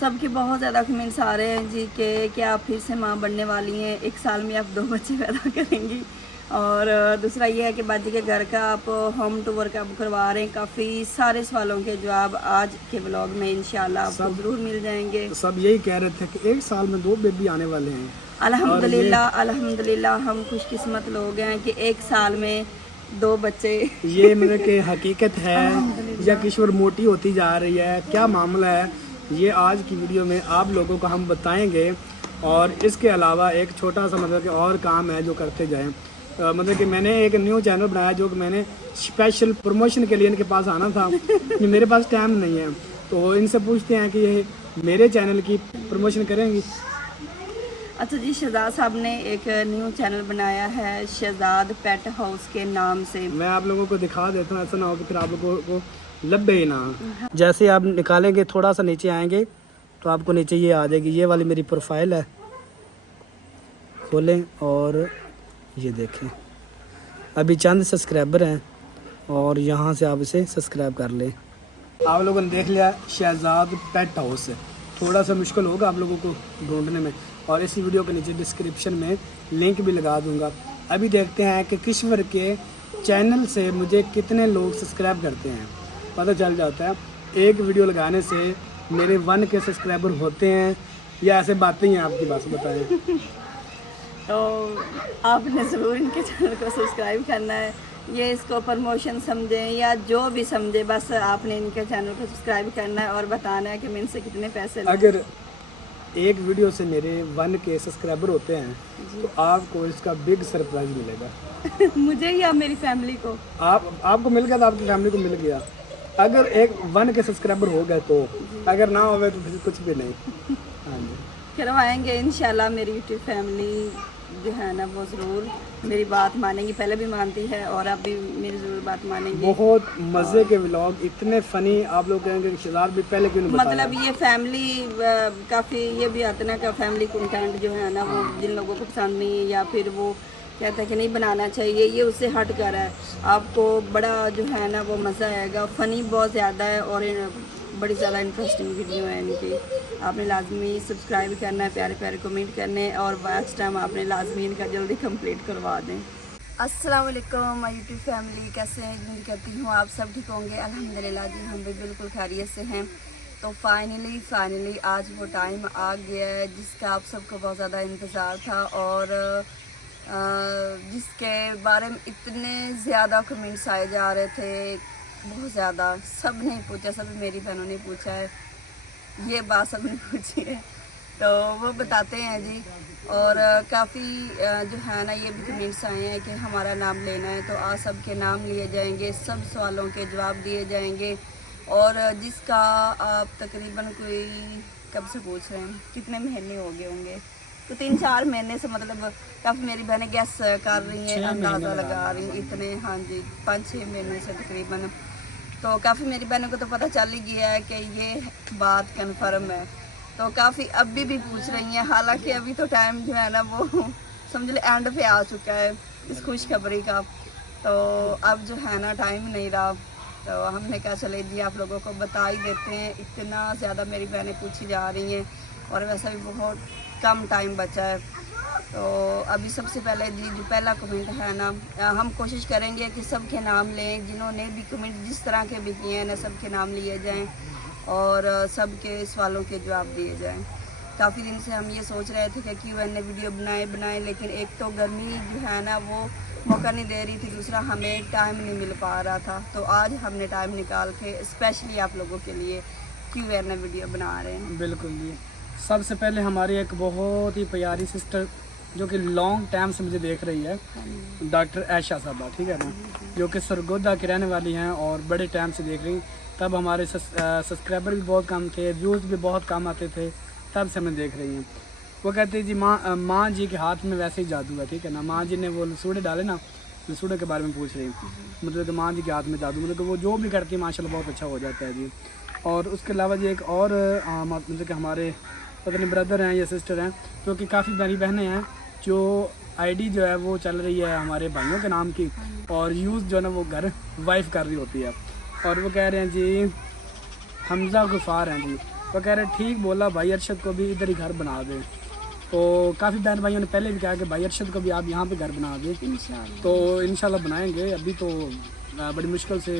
सबके बहुत ज़्यादा कमेंट्स आ रहे हैं जी कि क्या आप फिर से माँ बनने वाली हैं, 1 साल में आप 2 बच्चे पैदा करेंगी। और दूसरा ये है कि बाजी के घर का आप होम टूर का आप करवा रहे हैं। काफ़ी सारे सवालों के जवाब आज के व्लॉग में इंशाल्लाह आपको ज़रूर मिल जाएंगे। तो सब यही कह रहे थे कि 1 साल में 2 बेबी आने वाले हैं। अल्हम्दुलिल्लाह अल्हम्दुलिल्लाह हम खुशकिस्मत लोग हैं कि 1 साल में 2 बच्चे। ये मतलब कि हकीकत है या किशोर मोटी होती जा रही है, क्या मामला है, ये आज की वीडियो में आप लोगों को हम बताएंगे। और इसके अलावा एक छोटा सा मतलब कि और काम है जो करते जाएं। मतलब कि मैंने एक न्यू चैनल बनाया जो कि मैंने स्पेशल प्रमोशन के लिए इनके पास आना था कि मेरे पास टाइम नहीं है, तो इनसे पूछते हैं कि ये मेरे चैनल की प्रमोशन करेंगी। अच्छा जी, शहजाद साहब ने एक न्यू चैनल बनाया है शहजाद पेट हाउस के नाम से। मैं आप लोगों को दिखा देता हूँ, ऐसा ना हो कि फिर आप लोगों को लग गई ना। जैसे आप निकालेंगे, थोड़ा सा नीचे आएंगे तो आपको नीचे ये आ जाएगी। ये वाली मेरी प्रोफाइल है, खोलें और ये देखें अभी चंद सब्सक्राइबर हैं और यहाँ से आप इसे सब्सक्राइब कर लें। आप लोगों ने देख लिया शहजाद पेट हाउस है। थोड़ा सा मुश्किल होगा आप लोगों को ढूंढने में, और इसी वीडियो के नीचे डिस्क्रिप्शन में लिंक भी लगा दूंगा। अभी देखते हैं कि किश्वर के चैनल से मुझे कितने लोग सब्सक्राइब करते हैं, पता चल जाता है। एक वीडियो लगाने से मेरे 1 के सब्सक्राइबर होते हैं या ऐसे बातें ही हैं आपकी, बात बताएं। तो आपने ज़रूर इनके चैनल को सब्सक्राइब करना है। ये इसको प्रमोशन समझें या जो भी समझे, बस आपने इनके चैनल को सब्सक्राइब करना है और बताना है कि मैं इनसे कितने पैसे लूँ। अगर एक वीडियो से मेरे 1 के सब्सक्राइबर होते हैं तो आपको इसका बिग सरप्राइज मिलेगा। मुझे या मेरी फैमिली को? आपको मिल गया तो आपकी फैमिली को मिल गया। अगर एक 1 के सब्सक्राइबर हो गए तो, अगर ना हो गए तो फिर कुछ भी नहीं। हाँ जी, करवाएंगे इंशाल्लाह। मेरी यूट्यूब फैमिली जो है ना वो ज़रूर मेरी बात मानेंगी, पहले भी मानती है और अब भी मेरी ज़रूर बात मानेंगी। बहुत मज़े के व्लॉग, इतने फ़नी। आप लोग कहेंगे कि शहजाद भी पहले क्यों नहीं बताया। मतलब ये फैमिली काफ़ी ये भी आता ना का फैमिली कंटेंट जो है ना वो जिन लोगों को पसंद नहीं है या फिर वो कहता है कि नहीं बनाना चाहिए, ये उससे हट कर है। आपको बड़ा जो है ना वो मज़ा आएगा। फ़नी बहुत ज़्यादा है और बड़ी ज़्यादा इंटरेस्टिंग वीडियो है इनकी। आपने लाजमी सब्सक्राइब करना है, प्यारे प्यारे कमेंट करने, और वॉच टाइम आपने लाजमी इनका जल्दी कंप्लीट करवा दें। अस्सलाम वालेकुम माय यूट्यूब फैमिली, कैसे हैं? उम्मीद करती हूँ आप सब ठीक होंगे। अल्हम्दुलिल्लाह जी, हम भी बिल्कुल खैरियत से हैं। तो फाइनली आज वो टाइम आ गया है जिसका आप सबको बहुत ज़्यादा इंतज़ार था और जिसके बारे में इतने ज़्यादा कमेंट्स आए जा रहे थे, बहुत ज़्यादा। सब ने पूछा, सब मेरी बहनों ने पूछा है, ये बात सब ने पूछी है, तो वो बताते हैं जी। और काफ़ी जो है ना ये भी कमेंट्स आए हैं कि हमारा नाम लेना है, तो आज सब के नाम लिए जाएंगे, सब सवालों के जवाब दिए जाएंगे। और जिसका आप तकरीबन कोई कब से पूछ रहे हैं, कितने महीने हो गए होंगे, तो 3-4 महीने से, मतलब काफ़ी मेरी बहनें गैस कर रही हैं, अंदाज़ा लगा रही हैं इतने। हाँ जी, 5-6 महीने से तकरीबन। तो काफ़ी मेरी बहनों को तो पता चल ही गया है कि ये बात कन्फर्म है, तो काफ़ी अभी भी पूछ रही हैं। हालांकि अभी तो टाइम जो है ना वो समझ लो एंड पे आ चुका है इस खुशखबरी का, तो अब जो है ना टाइम नहीं रहा, तो हमने कहा चले जी आप लोगों को बता ही देते हैं। इतना ज़्यादा मेरी बहनें पूछी जा रही हैं और वैसा भी बहुत कम टाइम बचा है। तो अभी सबसे पहले जी जो पहला कमेंट है ना, हम कोशिश करेंगे कि सबके नाम लें, जिन्होंने भी कमेंट जिस तरह के भी किए हैं ना, सबके नाम लिए जाएं और सबके सवालों के जवाब दिए जाएं। काफ़ी दिन से हम ये सोच रहे थे कि Q&A वीडियो बनाएं, लेकिन एक तो गर्मी जो है ना वो मौका नहीं दे रही थी, दूसरा हमें टाइम नहीं मिल पा रहा था। तो आज हमने टाइम निकाल के स्पेशली आप लोगों के लिए Q&A वीडियो बना रहे हैं। बिल्कुल जी। सबसे पहले हमारी एक बहुत ही प्यारी सिस्टर जो कि लॉन्ग टाइम से मुझे देख रही है, डॉक्टर आयशा साहबा, ठीक है ना, जो कि सरगोदा की रहने वाली हैं और बड़े टाइम से देख रही हैं। तब हमारे सब्सक्राइबर भी बहुत कम थे, व्यूज़ भी बहुत कम आते थे, तब से हमें देख रही हैं। वो कहते हैं जी माँ जी के हाथ में वैसे ही जादू है, ठीक है ना। माँ जी ने वो लसूड़े डाले ना, लसूड़े के बारे में पूछ रही हैं, मतलब कि माँ जी के हाथ में जादू, मतलब कि वो जो भी करती है माशाल्लाह बहुत अच्छा हो जाता है जी। और उसके अलावा जी एक और मतलब कि हमारे पता नहीं ब्रदर हैं या सिस्टर हैं, जो कि काफ़ी बड़ी बहनें हैं, जो आईडी जो है वो चल रही है हमारे भाइयों के नाम की, और यूज़ जो है ना वो घर वाइफ कर रही होती है। और वो कह रहे हैं जी हमज़ा गुफ़ार हैं जी, वो कह रहे ठीक बोला, भाई अरशद को भी इधर ही घर बना दे। तो काफ़ी बहन भाइयों ने पहले भी कहा कि भाई अरशद को भी आप यहाँ पे घर बना दें, इंशाल्लाह। तो इंशाल्लाह बनाएंगे। अभी तो बड़ी मुश्किल से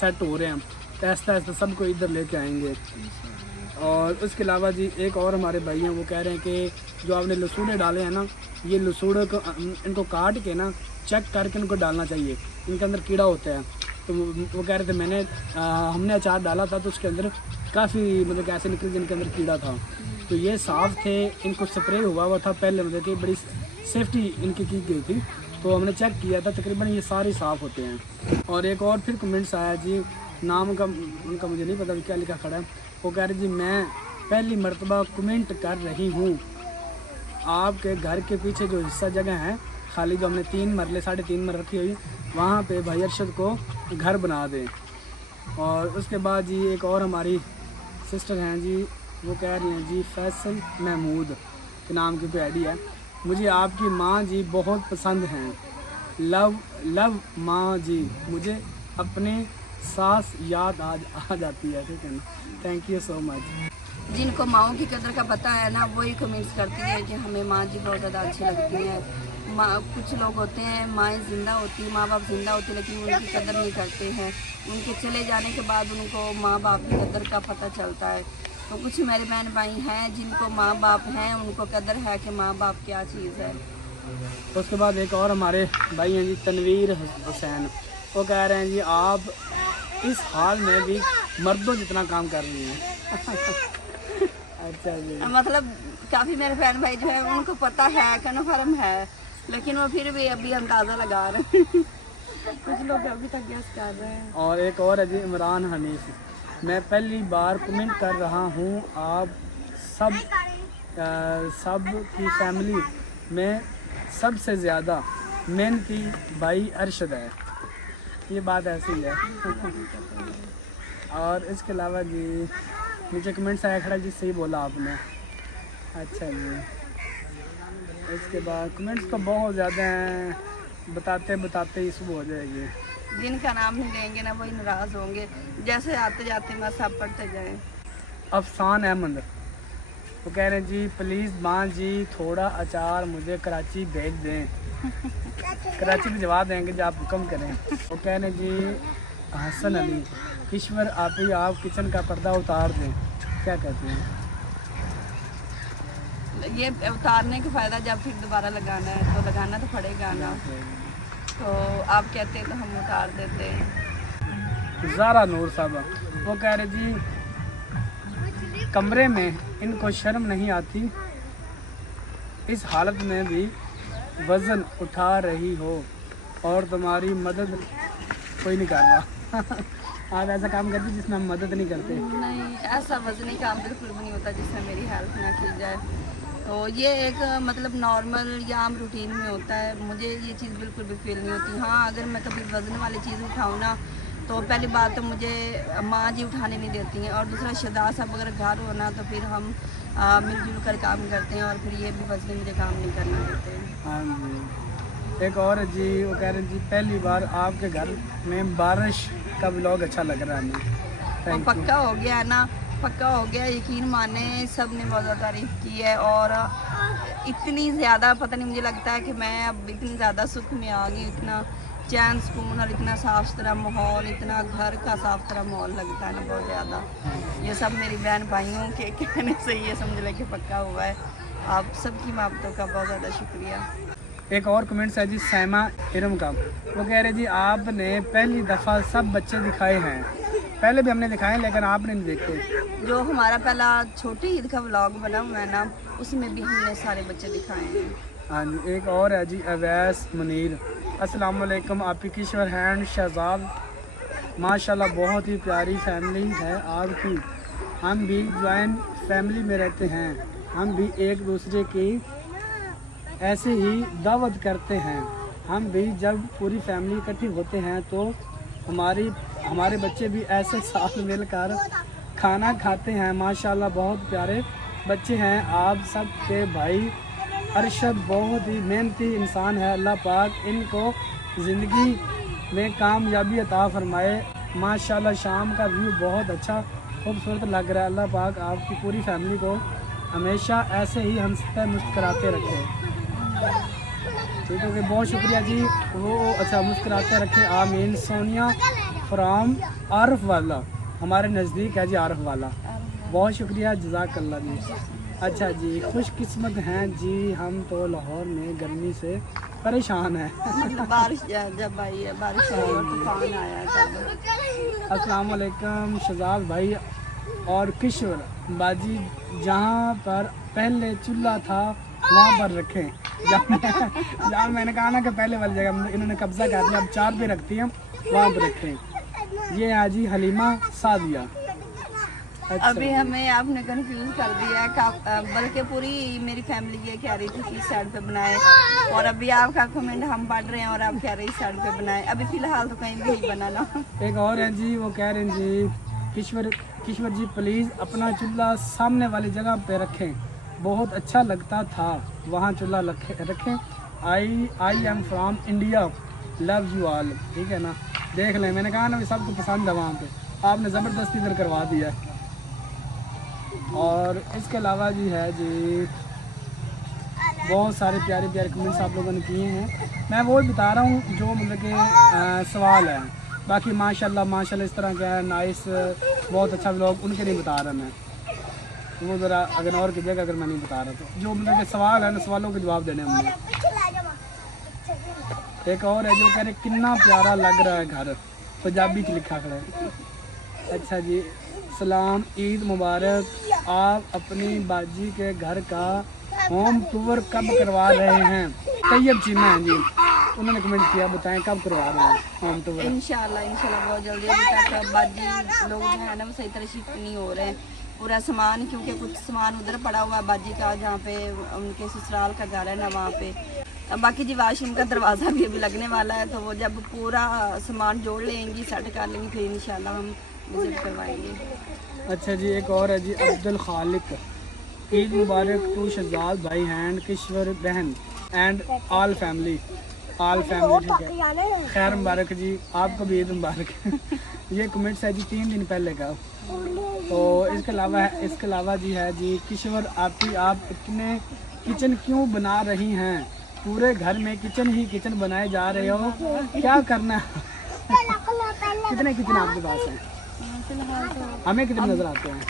सेट हो रहे हैं, तो आहिस्ता आहिस्ता सबको इधर लेके आएंगे। और उसके अलावा जी एक और हमारे भाई हैं, वो कह रहे हैं कि जो आपने लसूड़े डाले हैं ना, ये लसूड़े को इनको काट के ना चेक करके इनको डालना चाहिए, इनके अंदर कीड़ा होता है। तो वो कह रहे थे हमने अचार डाला था तो उसके अंदर काफ़ी मतलब ऐसे निकले जिनके अंदर कीड़ा था, तो ये साफ़ थे, इनको स्प्रे हुआ था पहले, मतलब कि बड़ी सेफ्टी इनकी की गई थी। तो हमने चेक किया था, तकरीबन ये सारे साफ़ होते हैं। और एक और फिर कमेंट्स आया जी, नाम का उनका मुझे नहीं पता क्या लिखा खड़ा है। वो कह रहे जी मैं पहली मर्तबा कमेंट कर रही हूँ, आपके घर के पीछे जो हिस्सा जगह है खाली, जो हमने 3 मरले 3.5 मर रखी हुई, वहाँ पे भाई अरशद को घर बना दें। और उसके बाद जी एक और हमारी सिस्टर हैं जी, वो कह रही हैं जी फैसल महमूद के नाम की कोई आईडी है, मुझे आपकी माँ जी बहुत पसंद हैं, लव माँ जी, मुझे अपने सास याद आ जाती है। ठीक है ना, थैंक यू सो मच। जिनको माओं की कदर का पता है ना, वही कमेंट्स करती है कि हमें माँ जी बहुत ज़्यादा अच्छी लगती है। माँ, कुछ लोग होते हैं माएँ ज़िंदा होती, माँ बाप ज़िंदा होते, लेकिन उनकी कदर नहीं करते हैं। उनके चले जाने के बाद उनको माँ बाप की कदर का पता चलता है। तो कुछ मेरे बहन भाई हैं जिनको माँ बाप हैं, उनको कदर है कि माँ बाप क्या चीज़ है। उसके बाद एक और हमारे भाई हैं जी तनवीर हुसैन, वो कह रहे हैं जी आप इस हाल में भी मर्दों जितना काम कर रही हैं। अच्छा जी, मतलब काफ़ी मेरे बहन भाई जो है उनको पता है कन्फर्म है, लेकिन वो फिर भी अभी अंदाज़ा लगा रहे हैं। कुछ लोग अभी तक गैस कर रहे हैं। और एक और है जी इमरान हनीफ, मैं पहली बार कमेंट कर रहा हूँ, आप सब की फैमिली में सबसे ज़्यादा मेहनती भाई अरशद है, ये बात ऐसी है। और इसके अलावा जी नीचे कमेंट्स आया खड़ा जी, सही बोला आपने। अच्छा जी, इसके बाद कमेंट्स तो बहुत ज़्यादा हैं, बताते बताते ही सुबह हो जाएगी। जिनका नाम नहीं लेंगे ना वही नाराज़ होंगे, जैसे आते जाते मैं सब पढ़ते जाएं। अफसान अहमद, वो कह रहे हैं जी प्लीज़ माँ जी थोड़ा अचार मुझे कराची भेज दें। कराची भिजवा देंगे जब आप हुक्म करें। वो कह रहे हैं जी हसन अली, ईश्वर आप ही आप किचन का पर्दा उतार दें, क्या कहते हैं? ये उतारने का फ़ायदा जब फिर दोबारा लगाना है तो लगाना तो पड़ेगा ना, तो आप कहते हैं तो हम उतार देते हैं। ज़ारा नूर साहब, वो कह रहे जी कमरे में इनको शर्म नहीं आती, इस हालत में भी वज़न उठा रही हो और तुम्हारी मदद कोई नहीं कर रहा। आप ऐसा काम करते जिसमें हम मदद नहीं करते? नहीं, ऐसा वजनी काम बिल्कुल भी नहीं होता जिसमें मेरी हेल्प ना की जाए। तो ये एक मतलब नॉर्मल या आम रूटीन में होता है, मुझे ये चीज़ बिल्कुल भी फील नहीं होती। हाँ, अगर मैं कभी वज़न वाली चीज़ उठाऊँ ना, तो पहली बात तो मुझे माँ जी उठाने नहीं देती हैं, और दूसरा शहजाद साहब अगर घर हो ना तो फिर हम मिलजुल कर काम करते हैं, और फिर ये भी वजनी मुझे काम नहीं करना देते हैं। हाँ जी। एक और जी, वो कह रहे हैं जी पहली बार आपके घर में बारिश का व्लॉग अच्छा लग रहा है हमें। तो पक्का हो गया है ना, पक्का हो गया, यकीन माने सब ने बहुत ज़्यादा तारीफ़ की है, और इतनी ज़्यादा पता नहीं, मुझे लगता है कि मैं अब इतनी ज़्यादा सुख में आ गई, इतना चैन सुकून और इतना साफ़ सुथरा माहौल, इतना घर का साफ़ सुथरा माहौल लगता है ना बहुत ज़्यादा। ये सब मेरी बहन भाइयों के कहने से ये समझ लें कि पक्का हुआ है। आप सबकी मोहब्बतों का बहुत ज़्यादा शुक्रिया। एक और कमेंट्स है जी सैमा इरम का, वो कह रहे जी आपने पहली दफ़ा सब बच्चे दिखाए हैं, पहले भी हमने दिखाए लेकिन आपने नहीं देखे। जो हमारा पहला छोटी ईद का व्लॉग बना हुआ है ना, उसमें भी हमने सारे बच्चे दिखाए हैं। हाँ जी। एक और है जी अवैस मुनीर, अस्सलाम वालेकुम, आपकी किश्वर हैंड शहजाद, माशाल्लाह बहुत ही प्यारी फैमिली है आपकी, हम भी जॉइंट फैमिली में रहते हैं, हम भी एक दूसरे की ऐसे ही दावत करते हैं, हम भी जब पूरी फैमिली इकट्ठी होते हैं तो हमारे बच्चे भी ऐसे साथ मिलकर खाना खाते हैं, माशाल्लाह बहुत प्यारे बच्चे हैं आप सब के। भाई अरशद बहुत ही मेहनती इंसान है, अल्लाह पाक इनको ज़िंदगी में कामयाबी अता फरमाए, माशाल्लाह शाम का व्यू बहुत अच्छा खूबसूरत लग रहा है। अल्लाह पाक आपकी पूरी फैमिली को हमेशा ऐसे ही हंसते मुस्कुराते रखे। ठीक है, बहुत शुक्रिया जी। वो अच्छा मुस्कुराते रखे, आमीन। सोनिया फ्राम आरफ वाला, हमारे नज़दीक है जी आरफ वाला। बहुत शुक्रिया, जज़ाकल्लाह जी। अच्छा जी, खुशकिस्मत हैं जी हम तो लाहौर में गर्मी से परेशान हैं। बारिश जब आई है, बारिश आई और तूफान आया तब। अस्सलाम वालेकुम शहजाद भाई और किशोर बाजी, जहाँ पर पहले चूल्हा था वहाँ पर रखें। जहाँ मैंने कहा ना कि पहले वाली जगह इन्होंने कब्जा कर लिया, अब 4 पे रखती हैं, वहाँ पर रखें। ये है जी हलीमा सादिया। अच्छा। अभी हमें आपने कंफ्यूज कर दिया है, बल्कि पूरी मेरी फैमिली ये कह रही थी कि इस साइड पे बनाए, और अभी आपका कमेंट हम पढ़ रहे हैं और आप कह रहे हैं इस साइड पे बनाए। अभी फिलहाल तो कहीं भी नहीं बनाना। एक और है जी, वो कह रहे हैं जी किश्वर जी प्लीज़ अपना चूल्हा सामने वाली जगह पे रखें, बहुत अच्छा लगता था वहाँ चूल्हा रखें। I am from India, love you all. ठीक है ना, देख लें, मैंने कहा ना सबको पसंद है वहाँ पे, आपने ज़बरदस्ती इधर करवा दिया है। और इसके अलावा जी है जी बहुत सारे प्यारे प्यारे कमेंट्स आप लोगों ने किए हैं। मैं वो बता रहा हूँ जो मतलब के सवाल हैं। बाकी माशाल्लाह इस तरह का है नाइस, बहुत अच्छा व्लॉग उनके नहीं बता रहा मैं, वो ज़रा अगर और की जगह अगर मैं नहीं बता रहा तो जो मतलब के सवाल है ना, सवालों के जवाब देने होंगे। एक और है जो कह रहे कितना प्यारा लग रहा है घर, पंजाबी की लिखा खड़ा है। अच्छा जी, सलाम, ईद मुबारक। आप अपनी बाजी के घर का होम टूर कब करवा रहे हैं? तैयब चीमा है जी, उन्होंने कमेंट किया, बताएं कब करवा रहे हैं होम टूर? इंशाल्लाह बहुत जल्दी। अभी तक बाजी लोग जो है ना वो सही तरह शिफ्ट नहीं हो रहे हैं। पूरा सामान, क्योंकि कुछ सामान उधर पड़ा हुआ है बाजी का, जहाँ पे उनके ससुराल का घर है ना वहाँ पे। बाकी जी वाशरूम का दरवाज़ा भी अभी लगने वाला है, तो वो जब पूरा सामान जोड़ लेंगी, सेट कर लेंगी, फिर इंशाल्लाह हम विजिट करवाएंगे। अच्छा जी, एक और है जी अब्दुल खालिक, ईद मुबारक टू शहजाद भाई एंड किश्वर बहन एंड ऑल फैमिली। ठीक है, खैर मुबारक जी, आपको भी ईद मुबारक। ये कमेंट्स है जी 3 दिन पहले का। तो इसके अलावा जी है जी किश्वर आप इतने किचन क्यों बना रही हैं? पूरे घर में किचन ही किचन बनाए जा रहे हो, क्या करना है? कितने किचन आपके पास हैं? हमें कितने नजर आते हैं?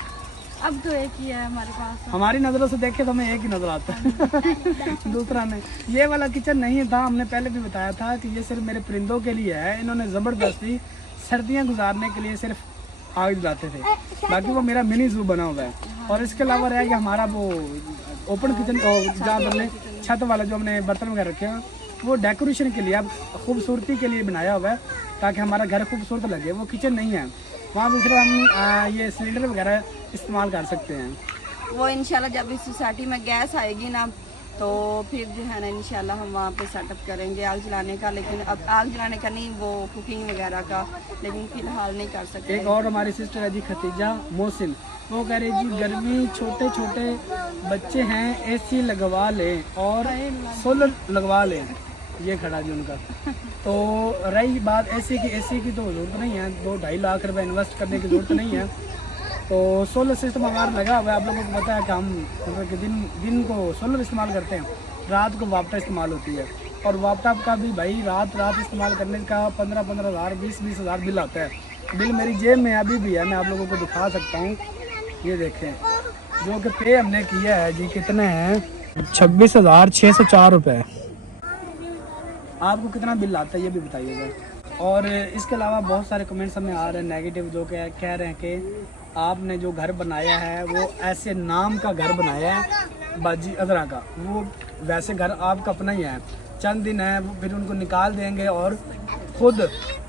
अब तो एक ही है हमारे पास। हमारी नज़रों से देखे तो हमें एक ही नज़र आता है। दूसरा नहीं, ये वाला किचन नहीं था, हमने पहले भी बताया था कि ये सिर्फ मेरे परिंदों के लिए है। इन्होंने ज़बरदस्ती सर्दियाँ गुजारने के लिए सिर्फ आग जलाते थे, बाकी वो मेरा मिनी ज़ू बना हुआ है। और इसके अलावा रह गया हमारा वो ओपन किचन, जहाँ हमने छत वाला जो हमने बर्तन वगैरह रखे हैं, वो डेकोरेशन के लिए, अब खूबसूरती के लिए बनाया हुआ है ताकि हमारा घर खूबसूरत लगे। वो किचन नहीं है, वहाँ दूसरे हम ये सिलेंडर वगैरह इस्तेमाल कर सकते हैं। वो इंशाल्लाह जब इस सोसाइटी में गैस आएगी ना, तो फिर जो है ना इंशाल्लाह हम वहाँ पे सेटअप करेंगे आग जलाने का। लेकिन अब आग जलाने का नहीं, वो कुकिंग वगैरह का, लेकिन फिलहाल नहीं कर सकते। एक और हमारी सिस्टर है जी खतीजा मोहसिन, वो कह रही जी गर्मी, छोटे छोटे बच्चे हैं, AC लगवा लें और सोलर लगवा लें। ये खड़ा जी उनका। तो रही बात AC की तो ज़रूरत नहीं है, 2-2.5 लाख रुपए इन्वेस्ट करने की ज़रूरत नहीं है। तो सोलर सिस्टम हमारा लगा हुआ है। आप लोगों को पता है कि हम मतलब कि दिन को सोलर इस्तेमाल करते हैं, रात को वापटा इस्तेमाल होती है। और वापटा का भी भाई रात इस्तेमाल करने का 15-15 हज़ार 20-20 हज़ार बिल आता है। बिल मेरी जेब में अभी भी है, मैं आप लोगों को दिखा सकता हूँ। ये देखें जो कि पे हमने किया है जी, कितने हैं? 26,604 रुपये। आपको कितना बिल आता है ये भी बताइएगा। और इसके अलावा बहुत सारे कमेंट्स हमें आ रहे हैं नेगेटिव, जो कि कह रहे हैं कि आपने जो घर बनाया है वो ऐसे नाम का घर बनाया है बाजी अजरा का, वो वैसे घर आपका अपना ही है, चंद दिन है वो फिर उनको निकाल देंगे और खुद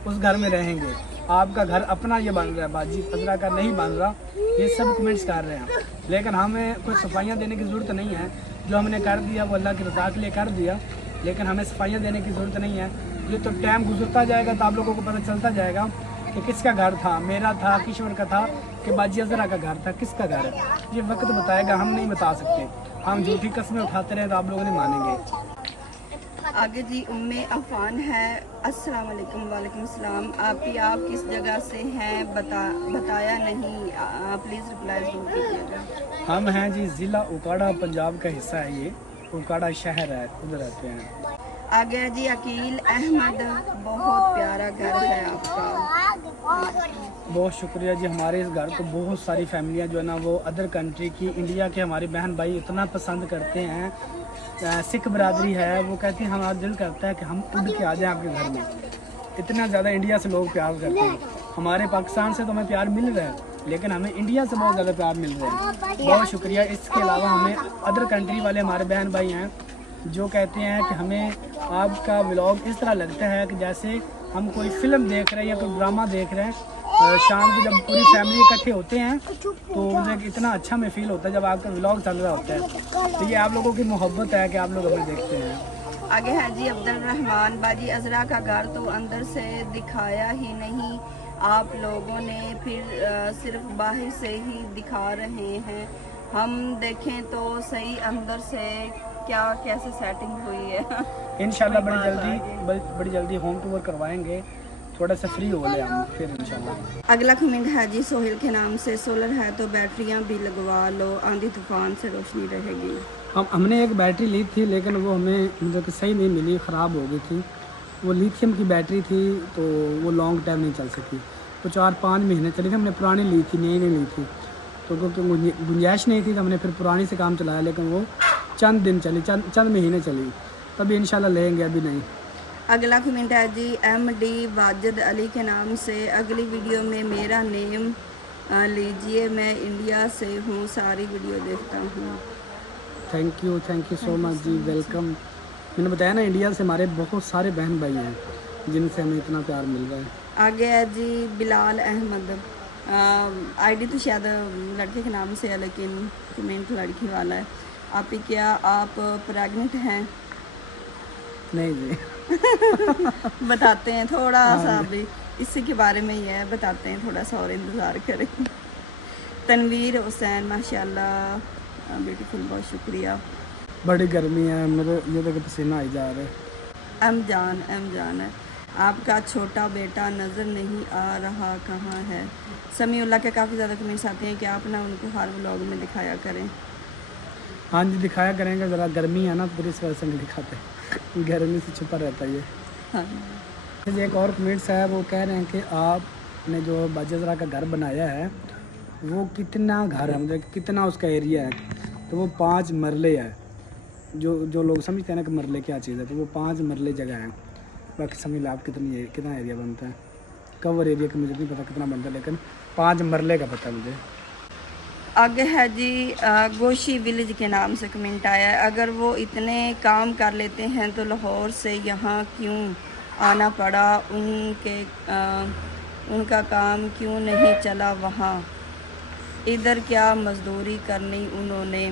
उस घर में रहेंगे। आपका घर अपना ये बन रहा है, बाजी अजरा का नहीं बन रहा। ये सब कमेंट्स कर रहे हैं, लेकिन हमें कोई सफाइयाँ देने की ज़रूरत नहीं है। जो हमने कर दिया वो अल्लाह की रज़ा के लिए कर दिया, लेकिन हमें सफाइयाँ देने की ज़रूरत नहीं है। ये तो टाइम गुजरता जाएगा तो आप लोगों को पता चलता जाएगा कि किसका घर था, मेरा था, किशोर का था, कि बाजी अजरा का घर था, किसका घर है। ये वक्त बताएगा, हम नहीं बता सकते। हम झूठी कस्में उठाते रहे तो आप लोग नहीं मानेंगे। आगे जी उम्मे अफान है। अस्सलाम वालेकुम। वालेकुम सलाम। आप किस जगह से हैं बताया नहीं, प्लीज़ रिप्लाई ज़रूर कीजिएगा। हम हैं जी ज़िला उकाड़ा, पंजाब का हिस्सा है ये। उकाड़ा शहर है, उधर रहते हैं। आगे है जी अकील अहमद, बहुत प्यारा घर है आपका। बहुत शुक्रिया जी। हमारे इस घर को बहुत सारी फैमिलियां जो है ना वो अदर कंट्री की, इंडिया के हमारे बहन भाई इतना पसंद करते हैं। सिख बरादरी है, वो कहती है हमारा दिल करता है कि हम उड़ के आ जाएं आपके घर में। इतना ज़्यादा इंडिया से लोग प्यार करते हैं। हमारे पाकिस्तान से तो हमें प्यार मिल रहा है, लेकिन हमें इंडिया से बहुत ज़्यादा प्यार मिल रहा है। बहुत शुक्रिया। इसके अलावा हमें अदर कंट्री वाले हमारे बहन भाई हैं जो कहते हैं कि हमें आपका व्लॉग इस तरह लगता है कि जैसे हम कोई फिल्म देख रहे हैं या कोई ड्रामा देख रहे हैं। शाम को जब पूरी फैमिली इकट्ठे होते हैं तो मुझे इतना अच्छा में फील होता है जब आपका व्लॉग चल रहा होता है। तो ये आप लोगों की मोहब्बत है कि आप लोग हमें देखते हैं। आगे है जी अब्दुल रहमान, बाजी अजरा का घर तो अंदर से दिखाया ही नहीं, आप लोगों ने फिर सिर्फ बाहर से ही दिखा रहे हैं। हम देखें तो सही अंदर से क्या कैसे सेटिंग हुई है। इंशाल्लाह बड़ी जल्दी होम टूर करवाएंगे। थोड़ा सा फ्री हो ले हम फिर इंशाल्लाह। अगला कमेंट है जी सोहेल के नाम से, सोलर है तो बैटरियां भी लगवा लो, आंधी तूफान से रोशनी रहेगी। हमने एक बैटरी ली थी लेकिन वो हमें मतलब सही नहीं मिली, ख़राब हो गई थी। वो लिथियम की बैटरी थी तो वो लॉन्ग टाइम नहीं चल सकी। तो 4-5 महीने चली थी। हमने पुरानी ली थी, नई नहीं ली थी, तो क्योंकि गुंजाइश नहीं थी तो हमने फिर पुरानी से काम चलाया, लेकिन वो चंद दिन चली, चंद महीने चली। तभी इंशाल्लाह लेंगे, अभी नहीं। अगला कमेंट है जी MD वाजिद अली के नाम से, अगली वीडियो में मेरा नेम लीजिए, मैं इंडिया से हूँ, सारी वीडियो देखता हूँ। थैंक यू सो मच जी, वेलकम। मैंने बताया ना इंडिया से हमारे बहुत सारे बहन भाई हैं जिनसे हमें इतना प्यार मिल रहा है। आगे है जी बिलाल अहमद, ID तो शायद लड़के के नाम से है लेकिन कमेंट लड़की वाला है। क्या आप प्रेग्नेंट हैं? नहीं जी। बताते हैं थोड़ा सा, अभी इसी के बारे में ही है, बताते हैं थोड़ा सा और इंतज़ार करें। तनवीर हुसैन माशाल्लाह ब्यूटीफुल, बहुत शुक्रिया। बड़ी गर्मी है, मेरे ये तो पसीना आई जा रहा है। एम जान है। आपका छोटा बेटा नज़र नहीं आ रहा, कहाँ है? समीउल्लाह के काफ़ी ज़्यादा कमेंट्स आते हैं कि आप ना उनको हर व्लॉग में दिखाया करें। हाँ जी, दिखाया करेंगे। ज़रा गर्मी है ना तो इस वजह से नहीं दिखाते, गर्मी से छुपा रहता है ये। हाँ। एक और कमेंट्स है, वो कह रहे हैं कि आपने जो बाजरा का घर बनाया है वो कितना घर है, मतलब कितना उसका एरिया है। तो वो 5 मरले है। जो लोग समझते हैं ना कि मरले क्या चीज़ है, तो वो 5 मरले जगह है। बाकी समझ लो आप कितना एरिया बनता है। कवर एरिया का मुझे नहीं पता कितना बनता है, लेकिन 5 मरले का पता है मुझे। आगे है जी गोशी विलेज के नाम से कमेंट आया है, अगर वो इतने काम कर लेते हैं तो लाहौर से यहाँ क्यों आना पड़ा, उनका काम क्यों नहीं चला वहाँ, इधर क्या मजदूरी करनी उन्होंने।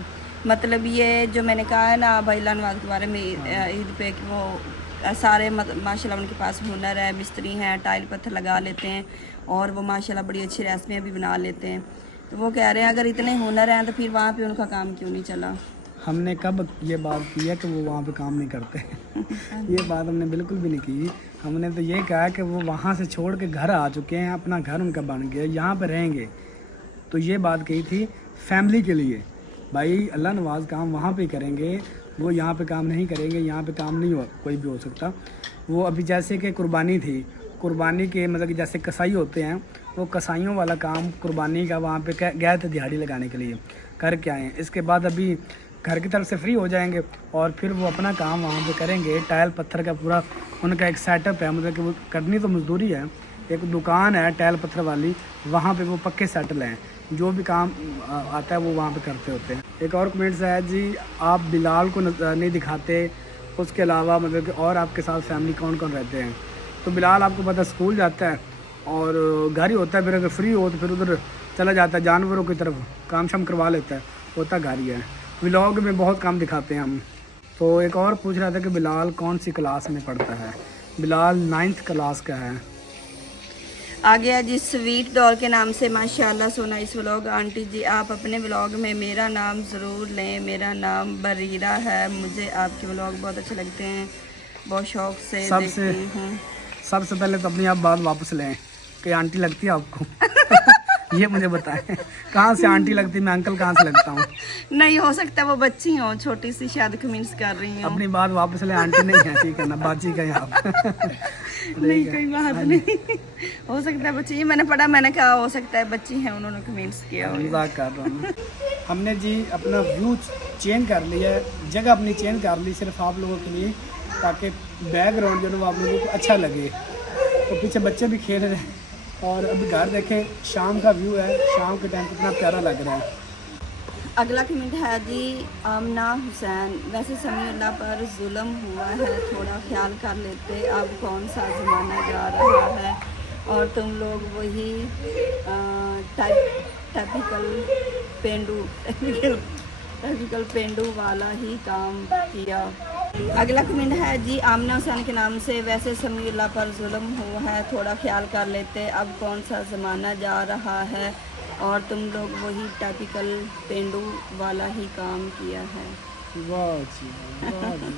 मतलब ये जो मैंने कहा है ना भाईला नवाज के बारे में ईद पे, कि वो सारे माशाल्लाह उनके पास हुनर है, मिस्त्री हैं, टाइल पत्थर लगा लेते हैं और वो माशाल्लाह बड़ी अच्छी रेसिपियाँ भी बना लेते हैं। तो वो कह रहे हैं अगर इतने हुनर हैं तो फिर वहाँ पे उनका काम क्यों नहीं चला। हमने कब ये बात की है कि वो वहाँ पे काम नहीं करते। ये बात हमने बिल्कुल भी नहीं की। हमने तो ये कहा कि वो वहाँ से छोड़ के घर आ चुके हैं, अपना घर उनका बन गया, यहाँ पे रहेंगे। तो ये बात कही थी फैमिली के लिए, भाई अल्लाह नवाज काम वहाँ पे करेंगे, वो यहाँ पे काम नहीं करेंगे। यहाँ पे काम नहीं कोई भी हो सकता। वो अभी जैसे कि कुर्बानी थी, कुर्बानी के मतलब कि जैसे कसाई होते हैं, वो कसाईयों वाला काम कुर्बानी का वहाँ पे गए थे दिहाड़ी लगाने के लिए, करके आए हैं। इसके बाद अभी घर की तरफ से फ्री हो जाएंगे और फिर वो अपना काम वहाँ पे करेंगे। टाइल पत्थर का पूरा उनका एक सेटअप है, मतलब कि वो करनी तो मजदूरी है। एक दुकान है टाइल पत्थर वाली, वहाँ पे वो पक्के सेटल हैं, जो भी काम आता है वो वहाँ पे करते होते हैं। एक और कमेंट्स है जी, आप बिलाल को नहीं दिखाते, उसके अलावा मतलब कि और आपके साथ फैमिली कौन कौन रहते हैं? तो बिलाल आपको पता स्कूल जाता है और घर ही होता है, फिर अगर फ्री हो तो फिर उधर चला जाता है, जानवरों की तरफ काम शाम करवा लेता है, होता घर ही है। व्लॉग में बहुत काम दिखाते हैं हम। तो एक और पूछ रहा था कि बिलाल कौन सी क्लास में पढ़ता है? बिलाल 9th क्लास का है। आ गया जी स्वीट डॉल के नाम से, माशाल्लाह सोना इस व्लॉग। आंटी जी आप अपने व्लॉग में मेरा नाम ज़रूर लें, मेरा नाम बरीरा है, मुझे आपके व्लॉग बहुत अच्छे लगते हैं। बहुत शौक से सबसे देखती हूँ। सबसे पहले तो अपनी आप बात वापस लें कि आंटी लगती है आपको। ये मुझे बताएं, कहाँ से आंटी लगती है, मैं अंकल कहाँ से लगता हूँ? नहीं हो सकता वो बच्ची हो, छोटी सी शायद कमेंट्स कर रही हूँ। अपनी बात वापस ले, आंटी नहीं है, ठीक है ना, बाजी कहीं आप। नहीं कोई बात नहीं, हो सकता है बच्ची, ये मैंने पढ़ा, मैंने कहा हो सकता है बच्ची है, उन्होंने कमेंट्स किया हो। मजाक कर रहा हूँ। हमने जी अपना व्यू चेंज कर लिया है, जगह अपनी चेंज कर ली सिर्फ आप लोगों के लिए, ताकि बैकग्राउंड जो है वो आप लोगों को अच्छा लगे। तो पीछे बच्चे भी खेल रहे हैं और अभी घर देखें, शाम का व्यू है, शाम के टाइम कितना प्यारा लग रहा है। अगला कमेंट है जी आमना हुसैन, वैसे समीउल्लाह पर जुल्म हुआ है, थोड़ा ख्याल कर लेते, अब कौन सा ज़माना जा रहा है और तुम लोग वही टाइपिकल पेंडू वाला ही काम किया। अगला कमेंट है जी आमना हुसैन के नाम से, वैसे समीउल्लाह पर जुल्म हुआ है, थोड़ा ख्याल कर लेते, अब कौन सा ज़माना जा रहा है और तुम लोग वही टाइपिकल पेंडू वाला ही काम किया है। वाह जी, वाह जी।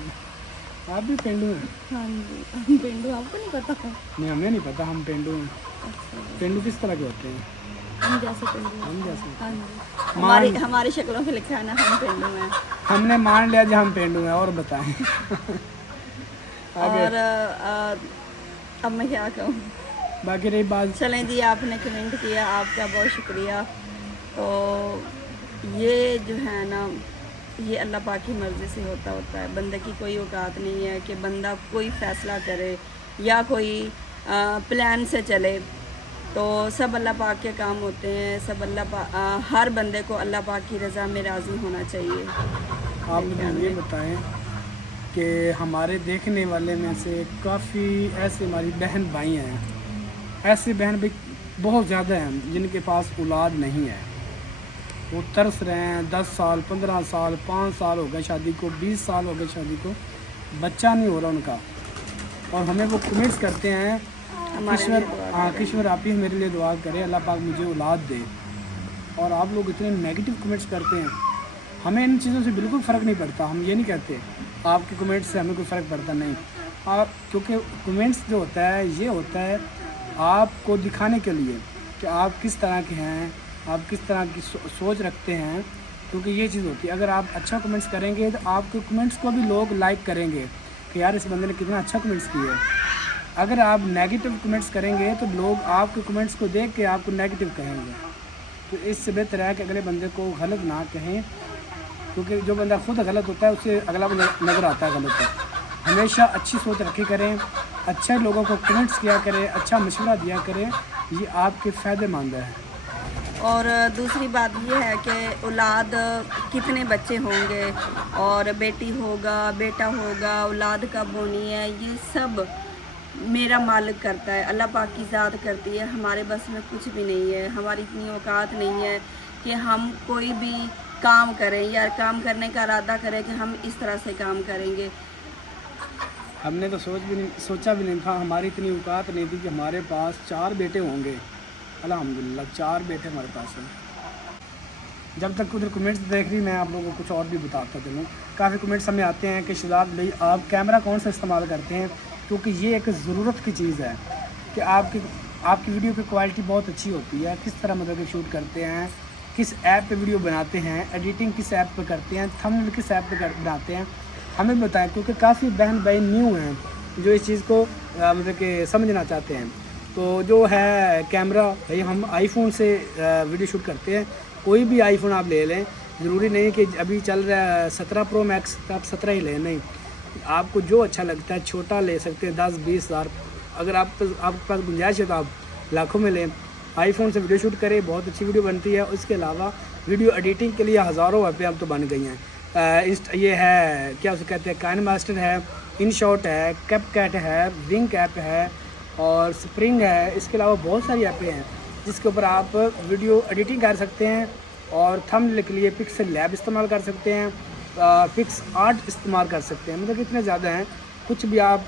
आप भी पेंडू हैं? हाँ जी, हम पेंडू, आपको नहीं पता? नहीं, हमें नहीं पता हम पेंडू हैं। अच्छा, पेंडू किस तरह के होते हैं? हम जैसे पेंडू। हम जैसे? हाँ जी, हमारी शक्लों पे लिखा है ना हम पेंडू हैं। हमने मान लिया जी हम पेंडू हैं, और बताएं। और अब मैं क्या कहूँ, बाकी रही बात, चलें जी, आपने कमेंट किया, आपका बहुत शुक्रिया। तो ये जो है ना, ये अल्लाह पाक की मर्ज़ी से होता है, बंदे की कोई औकात नहीं है कि बंदा कोई फ़ैसला करे या कोई प्लान से चले। तो सब अल्लाह पाक के काम होते हैं, सब हर बंदे को अल्लाह पाक की रज़ा में राज़ी होना चाहिए। आप मुझे ये बताएं कि हमारे देखने वाले में से काफ़ी ऐसे हमारी बहन भाई हैं, ऐसे बहन भाई बहुत ज़्यादा हैं जिनके पास औलाद नहीं है, वो तरस रहे हैं, 10 साल 15 साल 5 साल हो गए शादी को, 20 साल हो गए शादी को, बच्चा नहीं हो रहा उनका, और हमें वो कमेंट्स करते हैं किश्वर आप ही मेरे लिए दुआ करें, अल्लाह पाक मुझे औलाद दे। और आप लोग इतने नेगेटिव कमेंट्स करते हैं, हमें इन चीज़ों से बिल्कुल फ़र्क नहीं पड़ता। हम ये नहीं कहते आपके कमेंट्स से हमें कोई फ़र्क पड़ता नहीं, आप क्योंकि कमेंट्स जो होता है ये होता है आपको दिखाने के लिए कि आप किस तरह के हैं, आप किस तरह की सोच रखते हैं, क्योंकि ये चीज़ होती है। अगर आप अच्छा कमेंट्स करेंगे तो आपके कमेंट्स को भी लोग लाइक करेंगे कि यार इस बंदे ने कितना अच्छा कमेंट्स किया है। अगर आप नेगेटिव कमेंट्स करेंगे तो लोग आपके कमेंट्स को देख के आपको नेगेटिव कहेंगे। तो इससे बेहतर है कि अगले बंदे को गलत ना कहें, क्योंकि जो बंदा खुद गलत होता है उसे अगला बंदा नज़र आता है गलत है। हमेशा अच्छी सोच रखी करें, अच्छे लोगों को कमेंट्स किया करें, अच्छा मशवरा दिया करें, ये आपके फ़ायदेमंद है। और दूसरी बात ये है कि औलाद कितने बच्चे होंगे, और बेटी होगा बेटा होगा, औलाद कब होनी है, ये सब मेरा मालिक करता है, अल्लाह पाक की ज़ात करती है। हमारे बस में कुछ भी नहीं है, हमारी इतनी औकात नहीं है कि हम कोई भी काम करें या काम करने का इरादा करें कि हम इस तरह से काम करेंगे। हमने तो सोचा भी नहीं था, हमारी इतनी औकात नहीं थी कि हमारे पास 4 बेटे होंगे। अल्हम्दुलिल्लाह 4 बेटे हमारे पास हैं। जब तक उधर कमेंट्स देख रही, मैं आप लोगों को कुछ और भी बताता चलूँ। काफ़ी कमेंट्स हमें आते हैं कि शहजाद भाई आप कैमरा कौन सा इस्तेमाल करते हैं, क्योंकि ये एक ज़रूरत की चीज़ है कि आपकी वीडियो की क्वालिटी बहुत अच्छी होती है। किस तरह मतलब कि शूट करते हैं, किस ऐप पे वीडियो बनाते हैं, एडिटिंग किस ऐप पे करते हैं, थंबनेल किस ऐप पे बनाते हैं, हमें बताएं, क्योंकि काफ़ी बहन भाई न्यू हैं जो इस चीज़ को मतलब कि समझना चाहते हैं। तो जो है कैमरा भाई हम आईफोन से वीडियो शूट करते हैं, कोई भी आईफोन आप ले लें, ज़रूरी नहीं कि अभी चल रहा है 17 प्रो मैक्स तो आप 17 ही लें, नहीं, आपको जो अच्छा लगता है छोटा ले सकते हैं, 10-20 हज़ार। अगर आपके पास गुंजाइश है तो आप लाखों में लें, आईफोन से वीडियो शूट करें, बहुत अच्छी वीडियो बनती है। उसके अलावा वीडियो एडिटिंग के लिए हज़ारों ऐपें अब तो बन गई हैं। ये है क्या उसे कहते हैं, काइनमास्टर है, इनशॉट है, कैपकट है, विंक ऐप है और स्प्रिंग है। इसके अलावा बहुत सारी ऐपें हैं जिसके ऊपर आप वीडियो एडिटिंग कर सकते हैं और थंबनेल के लिए पिक्सल लैब इस्तेमाल कर सकते हैं, पिक्स आर्ट इस्तेमाल कर सकते हैं। मतलब इतने ज़्यादा हैं, कुछ भी आप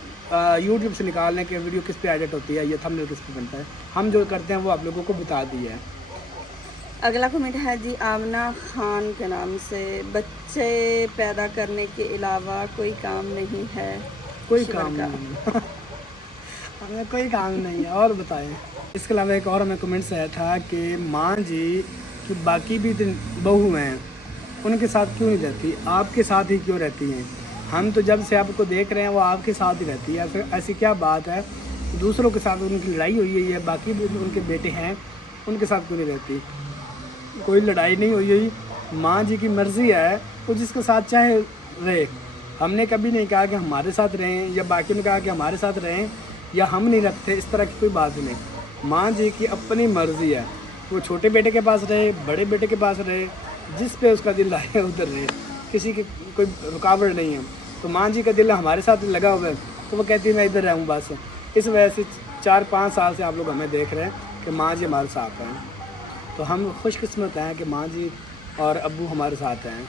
यूट्यूब से निकालने के वीडियो किस पे एडिट होती है, ये थंबनेल किस पे बनता है, हम जो करते हैं वो आप लोगों को बता दिया है। अगला कमेंट है जी आमना खान के नाम से, बच्चे पैदा करने के अलावा कोई काम नहीं है, कोई शिवर काम का। नहीं हमें कोई काम नहीं है। और बताएं, इसके अलावा एक और हमें कमेंट्स आया था कि माँ जी की बाकी भी बहू हैं, उनके साथ क्यों नहीं रहती, आपके साथ ही क्यों रहती हैं? हम तो जब से आपको देख रहे हैं वो आपके साथ ही रहती है, फिर ऐसी क्या बात है? दूसरों के साथ उनकी लड़ाई हुई है, बाकी भी उनके बेटे हैं, उनके साथ क्यों नहीं रहती? कोई लड़ाई नहीं हुई हुई, माँ जी की मर्ज़ी है, वो जिसके साथ चाहे रहे। हमने कभी नहीं कहा कि हमारे साथ रहें, या बाकी ने कहा कि हमारे साथ रहें या हम नहीं रखते, इस तरह की कोई बात नहीं। माँ जी की अपनी मर्ज़ी है, वो छोटे बेटे के पास रहे, बड़े बेटे के पास रहे, जिस पे उसका दिल आए उधर रहे, किसी की कोई रुकावट नहीं है। तो माँ जी का दिल हमारे साथ लगा हुआ है, तो वो कहती है मैं इधर रहूँ बस। इस वजह से 4-5 साल से आप लोग हमें देख रहे हैं कि माँ जी हमारे साथ हैं। तो हम खुशकिस्मत हैं कि माँ जी और अब्बू हमारे साथ हैं।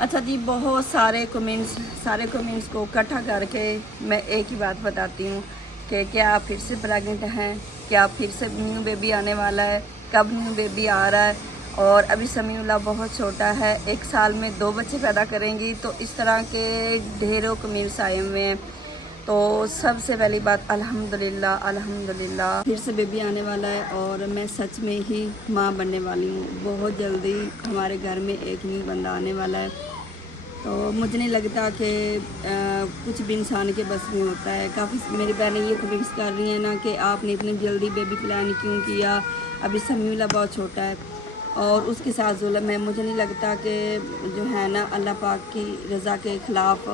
अच्छा जी, बहुत सारे कमेंट्स को इकट्ठा करके मैं एक ही बात बताती हूँ कि क्या आप फिर से प्रेग्नेंट हैं, क्या फिर से न्यू बेबी आने वाला है, कब न्यू बेबी आ रहा है। और अभी समीउल्लाह बहुत छोटा है, 1 साल में 2 बच्चे पैदा करेंगी। तो इस तरह के ढेरों कमेंट्स आए हुए हैं। तो सबसे पहली बात अल्हम्दुलिल्लाह फिर से बेबी आने वाला है और मैं सच में ही माँ बनने वाली हूँ। बहुत जल्दी हमारे घर में एक न्यू बंदा आने वाला है। तो मुझे नहीं लगता कि कुछ भी इंसान के बस में होता है। काफ़ी मेरी बहनें ये कमेंट्स कर रही हैं ना कि आपने इतनी जल्दी बेबी प्लान क्यों किया, अभी समीउल्लाह बहुत छोटा है और उसके साथ जुल्म है। मुझे नहीं लगता कि जो है ना अल्लाह पाक की रज़ा के ख़िलाफ़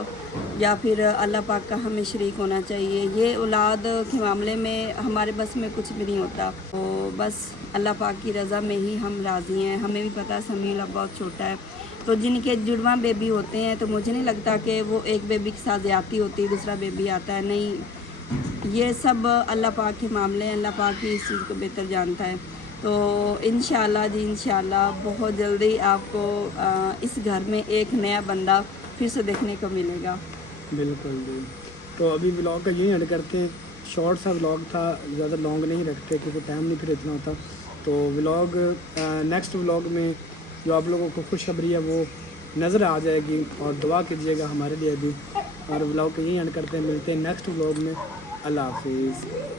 या फिर अल्लाह पाक का हमें शरीक होना चाहिए। ये औलाद के मामले में हमारे बस में कुछ भी नहीं होता। तो बस अल्लाह पाक की रज़ा में ही हम राज़ी हैं। हमें भी पता है समीउल्लाह बहुत छोटा है, तो जिनके जुड़वा बेबी होते हैं तो मुझे नहीं लगता कि वो एक बेबी के साथ ज़्यादती होती है, दूसरा बेबी आता है। नहीं, ये सब अल्लाह पाक के मामले हैं, अल्लाह पाक ही इस चीज़ को बेहतर जानता है। तो इंशाल्लाह जी, इंशाल्लाह बहुत जल्दी आपको इस घर में एक नया बंदा फिर से देखने को मिलेगा। बिल्कुल जी। तो अभी व्लॉग का यही एंड करते हैं। शॉर्ट सा व्लॉग था, ज़्यादा लॉन्ग नहीं रखते क्योंकि टाइम नहीं फिर इतना होता। तो व्लॉग नेक्स्ट व्लॉग में जो आप लोगों को खुशखबरी है वो नज़र आ जाएगी और दुआ कीजिएगा हमारे लिए भी। और व्लॉग का यही एंड करते हैं, मिलते हैं नेक्स्ट व्लॉग में। अल्लाह हाफिज़।